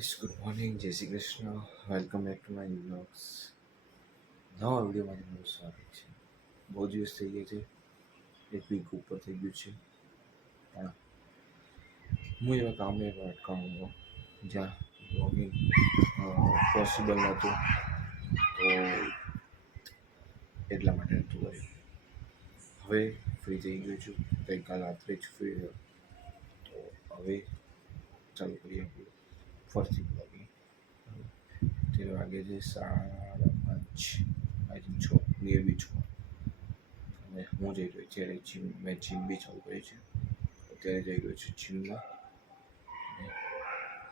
Guys, good morning, જય Shri Krishna. Welcome back to my blogs. નવા વિડીયોમાં તમારું સ્વાગત છે. બહુ દિવસ થઈ ગયા છે, એક વીક ઉપર થઈ ગયું છે, પણ હું એવા કામને અટકાવવાનો જ્યાં બ્લોગિંગ પોસિબલ નહોતું, તો એટલા માટે નહોતું કર્યું. હવે ફ્રી થઈ ગયો છું, ગઈકાલ રાત્રે જ ફ્રી થયો, તો હવે ચાલુ કરીએ આપણું ફરીથી બ્લોગિંગ. અત્યારે વાગે છે 5:30, આઈ થિંક 6, નિયરલી 6. અને હું જઈ રહ્યો અત્યારે મેં જીમ બી ચાલુ કરી છે. અત્યારે જઈ રહ્યો છું જીમમાં, અને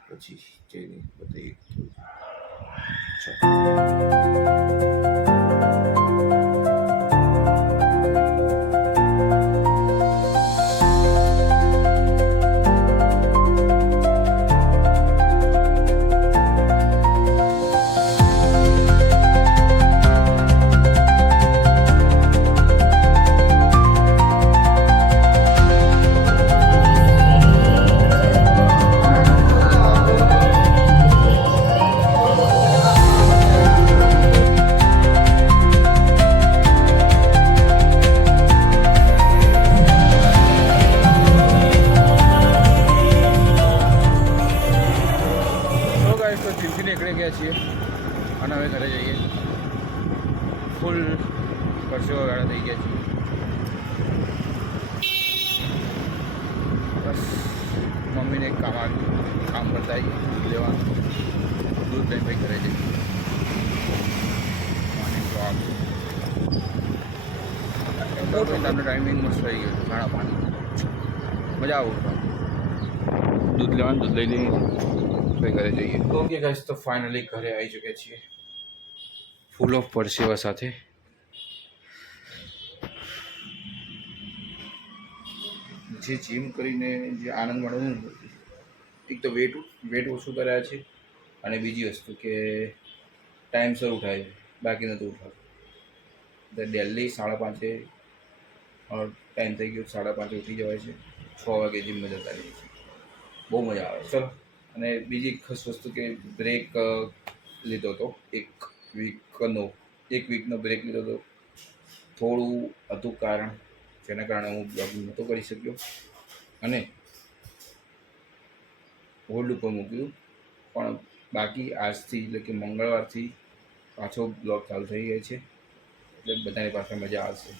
પછી જઈને બતાવીએ કેવું છે. નીકળી ગયા છીએ અને હવે ઘરે જઈએ. ફૂલ પરસેવા વાળા થઈ ગયા છીએ. બસ મમ્મીને એક કામ આવ્યું, કામ કરતા દૂધ લેવાનું, દૂધ લઈને ભાઈ ઘરે જઈએ. મોર્નિંગ બ્લોગ તમને ટાઈમિંગ મસ્ત થઈ ગયો, 5:30 મજા આવું. દૂધ લેવાનું, દૂધ લઈ લઈએ, ભાઈ ઘરે જઈએ. ઓકે ગાઈસ, તો ફાઇનલી ઘરે આવી ચૂક્યા છીએ, ફૂલ ઓફ પરસેવા સાથે. જે જીમ કરીને જે આનંદ મળે છે, એક તો વેટ ઓછું કર્યા છે, અને બીજી વસ્તુ કે ટાઈમસર ઉઠાય છે, બાકી નહોતું ઉઠાતું. ડેલી 5:30 ટાઈમ થઈ ગયો, 5:30 ઉઠી જવાય છે, 6 વાગે જીમમાં જતા રહીએ છીએ. બહુ મજા આવે. ચલો. અને બીજી ખાસ વસ્તુ કે બ્રેક લીધો હતો, એક વીકનો બ્રેક લીધો હતો. થોડું હતું કારણ, જેના કારણે હું બ્લોગિંગ નહોતો કરી શક્યો, અને હોલ્ડ ઉપર મૂક્યું. પણ બાકી આજથી, એટલે કે મંગળવારથી પાછો બ્લોગ ચાલુ થઈ ગયો છે, એટલે બધાની પાસે મજા આવશે.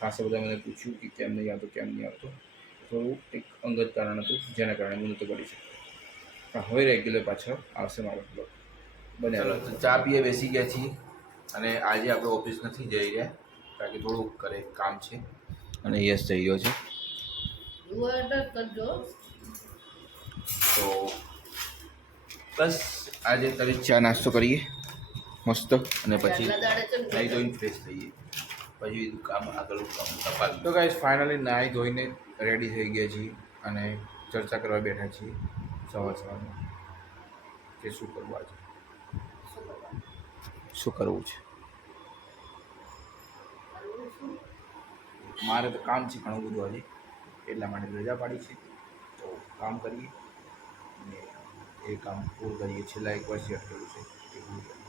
ખાસ બધા મને પૂછ્યું કે કેમ નહીં આવતો. થોડું એક અંગત કારણ હતું, જેના કારણે હું નહોતો કરી શક્યો. પણ હવે રેગ્યુલર પાછો આવશે મારો બ્લોગ. બને. ચાલો, તો ચા પીએ બેસી ગયા છીએ, અને આજે આપણે ઓફિસ નથી જઈ રહ્યા, કારણ કે થોડું ઘરે કામ છે, અને યસ જઈ રહ્યો છે. તો બસ આજે તરી ચા નાસ્તો કરીએ મસ્ત, અને પછી નાહી ધોઈને ફ્રેશ થઈએ, પછી કામ આગળનું કામ તપાસ. તો ગાઈસ, ફાઇનલી નાહી ધોઈને રેડી થઈ ગયા છીએ, અને ચર્ચા કરવા બેઠા છીએ સવારમાં કે શું કરવું આજે, શું કરવું છે. મારે તો કામ છે ઘણું બધું આજે, એટલા માટે રજા પાડી છે. તો કામ કરીએ, અને એ કામ પૂરું કરીએ. છેલ્લા એક વર્ષથી અટકેલું છે, એ પૂરું કરીએ.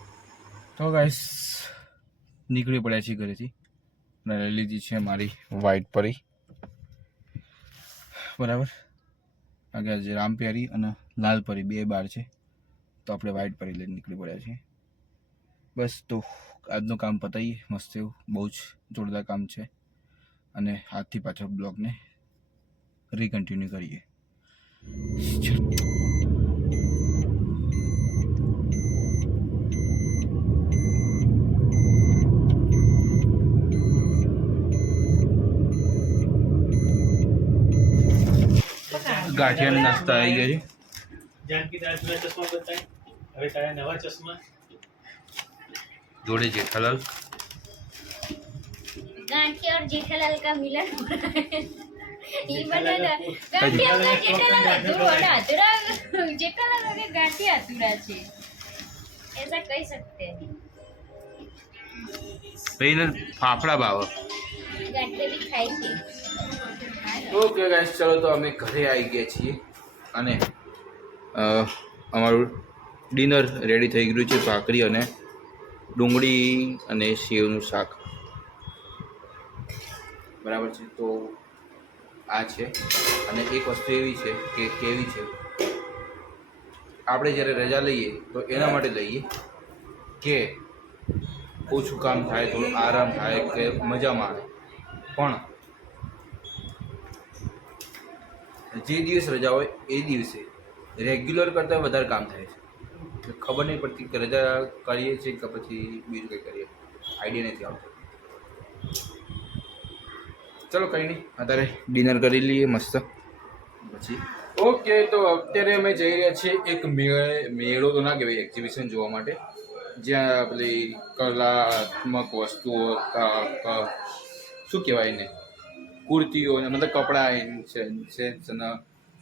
તો ગાઈસ, નીકળી પડ્યા છીએ ઘરેથી, અને લઈ લીધી છે મારી વ્હાઈટ પરી. બરાબર, આગળ જે રામપ્યારી અને લાલ પરી બે બાર છે, તો આપણે વ્હાઈટ પરી લઈને નીકળી પડ્યા છીએ. બસ, તો આજનું કામ પતાવીએ મસ્ત એવું, બહુ જ જોરદાર કામ છે, અને આજથી પાછો બ્લોગને રીકન્ટિન્યુ કરીએ. ગાંઠિયાના નાસ્તા આવી ગયા છે. जानकी दास में चश्मा बताए હવે તારા નવા ચશ્મા જોડે જેઠાલાલ. गांठी और जेठालाल का मिलन हो रहा है. ये बना गांठी और जेठालाल अधूरा जेठालाल और गांठी अधूरा है, ऐसा कह सकते हैं. ભાઈને ફાફડા ભાવ. ગાંઠી भी खाई थी. ઓકે ગાઈસ, ચલો, તો અમે ઘરે આવી ગયા છીએ, અને અમારું ડિનર રેડી થઈ ગયું છે. ભાખરી અને ડુંગળી અને સેવનું શાક. બરાબર છે. તો આ છે. અને એક વસ્તુ એવી છે કે કેવી છે, આપણે જ્યારે રજા લઈએ તો એના માટે લઈએ કે ઓછું કામ થાય, થોડું આરામ થાય, કે મજામાં આવે. પણ જે દિવસ રજા હોય એ દિવસે રેગ્યુલર કરતાં વધારે કામ થાય છે. એટલે ખબર નહીં પડતી કે રજા કરીએ છીએ કે પછી બીજું કંઈ કરીએ, આઈડિયા નથી આવતો. ચલો કંઈ નહીં, અત્યારે ડિનર કરી લઈએ મસ્ત પછી. ઓકે, તો અત્યારે અમે જઈ રહ્યા છીએ એક મેળો તો ના કહેવાય, એક્ઝિબિશન જોવા માટે, જ્યાં પેલી કલાત્મક વસ્તુઓ શું કહેવાય ને, કુર્તીઓ ને મતલબ કપડાં છે, અને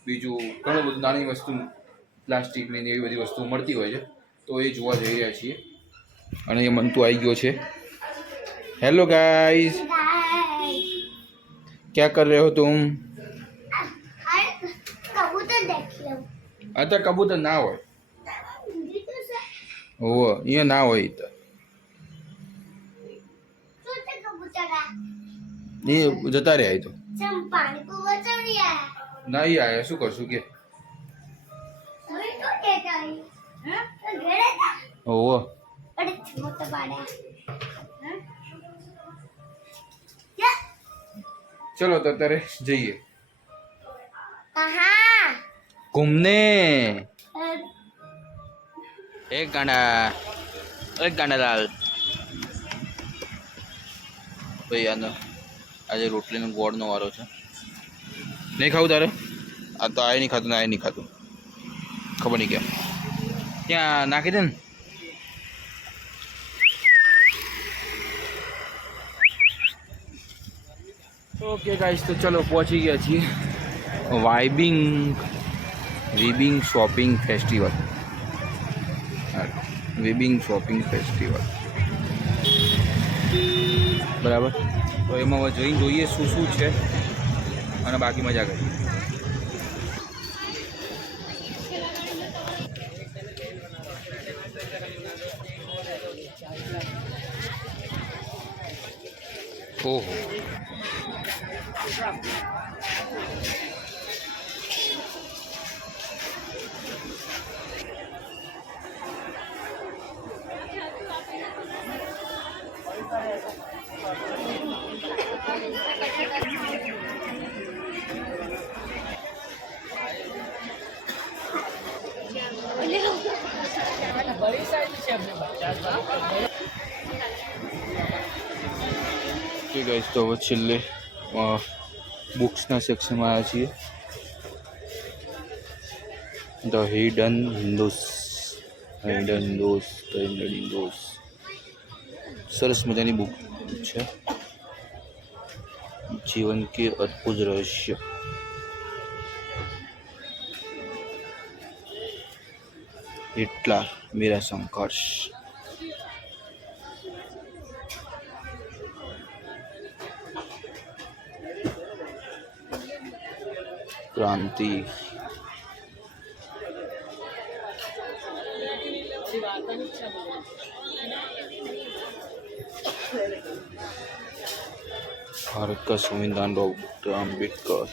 બીજું ઘણું બધું નાની વસ્તુ પ્લાસ્ટિકની ને એવી બધી વસ્તુઓ મળતી હોય છે. તો એ જોવા જઈ રહ્યા છીએ. અને એ મંતુ આવી ગયો છે. હેલો ગાઈઝ, क्या कर रहे हो तुम? कबूतर देख लो। आता कबूतर ना હોય. ઓ અહીંયા ના હોય તો શું છે કબૂતર આ? એ જતા રહ્યા તો ચમ પાણી પીવા ચડી આયા. નહીં આયા, શું કરશું કે? હવે તો કેતા હે? તો ઘરે તા. ઓહો, અરે મોટા પાડ્યા. યા ચલો તો અત્યારે જઈએ કહાં? ઘૂમને. અ, એક ગાંડાલાલ ભાઈ, આનો આજે રોટલીનો ગોળનો વારો છે. નહીં ખાવું તારે? આ તો આ નહીં ખાતું ને આ નહીં ખાતું, ખબર નહીં કેમ. ત્યાં નાખી દે ને. ઓકે ગાઈસ, તો ચલો પહોંચી ગયા છીએ વિબિંગ શોપિંગ ફેસ્ટિવલ. બરાબર. તો એમાં હવે જઈને જોઈએ શું શું છે અને બાકી મજા કરીએ. ઓહો, ઓકે ગાઈસ, તો હવે છેલ્લે બુક્સના સેક્શનમાં આવ્યા છીએ. The hidden Hindus. સરસ મજાની બુક છે. જીવન કે અદ્ભુત રહસ્ય. हिटलर मेरा संघर्ष. क्रांति. भारत का संविधान doctor Ambedkar.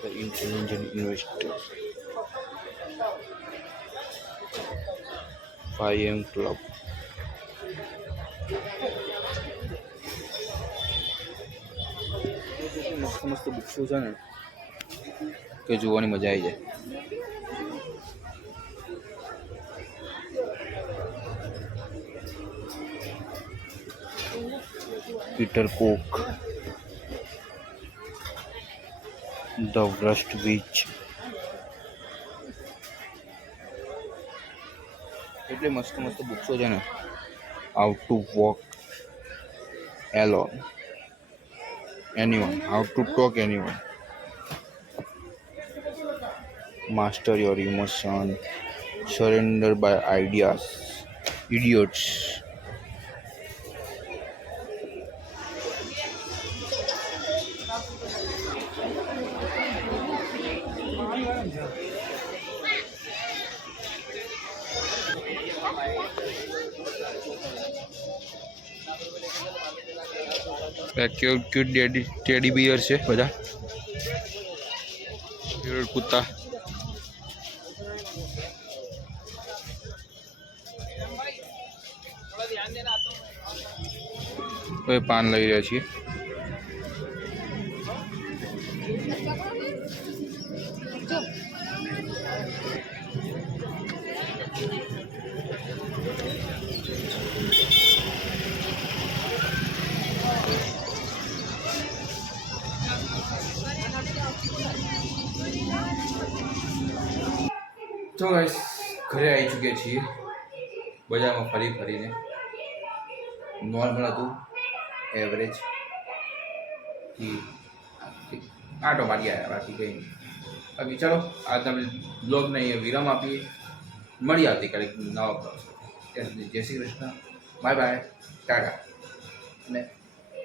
The intelligent investor. 5am club. મસ્ત મસ્ત બુક્સો છે ને કે જોવાની મજા આવી જાય. Peter Cook. The worst witch. એટલે મસ્ત મસ્ત બુક્સો છે ને. How to walk alone. anyone, how to talk anyone, master your emotion, surrender by ideas, idiots. Cute teddy beer છે બધા કુત્તા. હવે પાન લઈ રહ્યા છીએ. તો ગાઈસ ઘરે આવી ચૂક્યા છીએ બજારમાં ફરીને. નોર્મલ હતું, એવરેજ આટો મારી આવ્યા, બાકી કંઈ નહીં. બાકી ચાલો આજના બ્લોગને અહીંયા વિરામ આપીએ. મળી આવતીકાલે નવા બ્લોગ. ત્યાં સુધી જય શ્રી કૃષ્ણ, બાય બાય, ટાટા. અને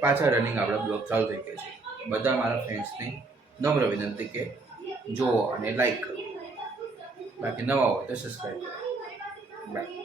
પાછા રનિંગ આપણા બ્લોગ ચાલુ થઈ ગયા છે. બધા મારા ફ્રેન્ડ્સને નમ્ર વિનંતી કે જુઓ અને લાઈક કરો. બાકી નવા હોય તો સબસ્ક્રાઈબ કરો. બાય.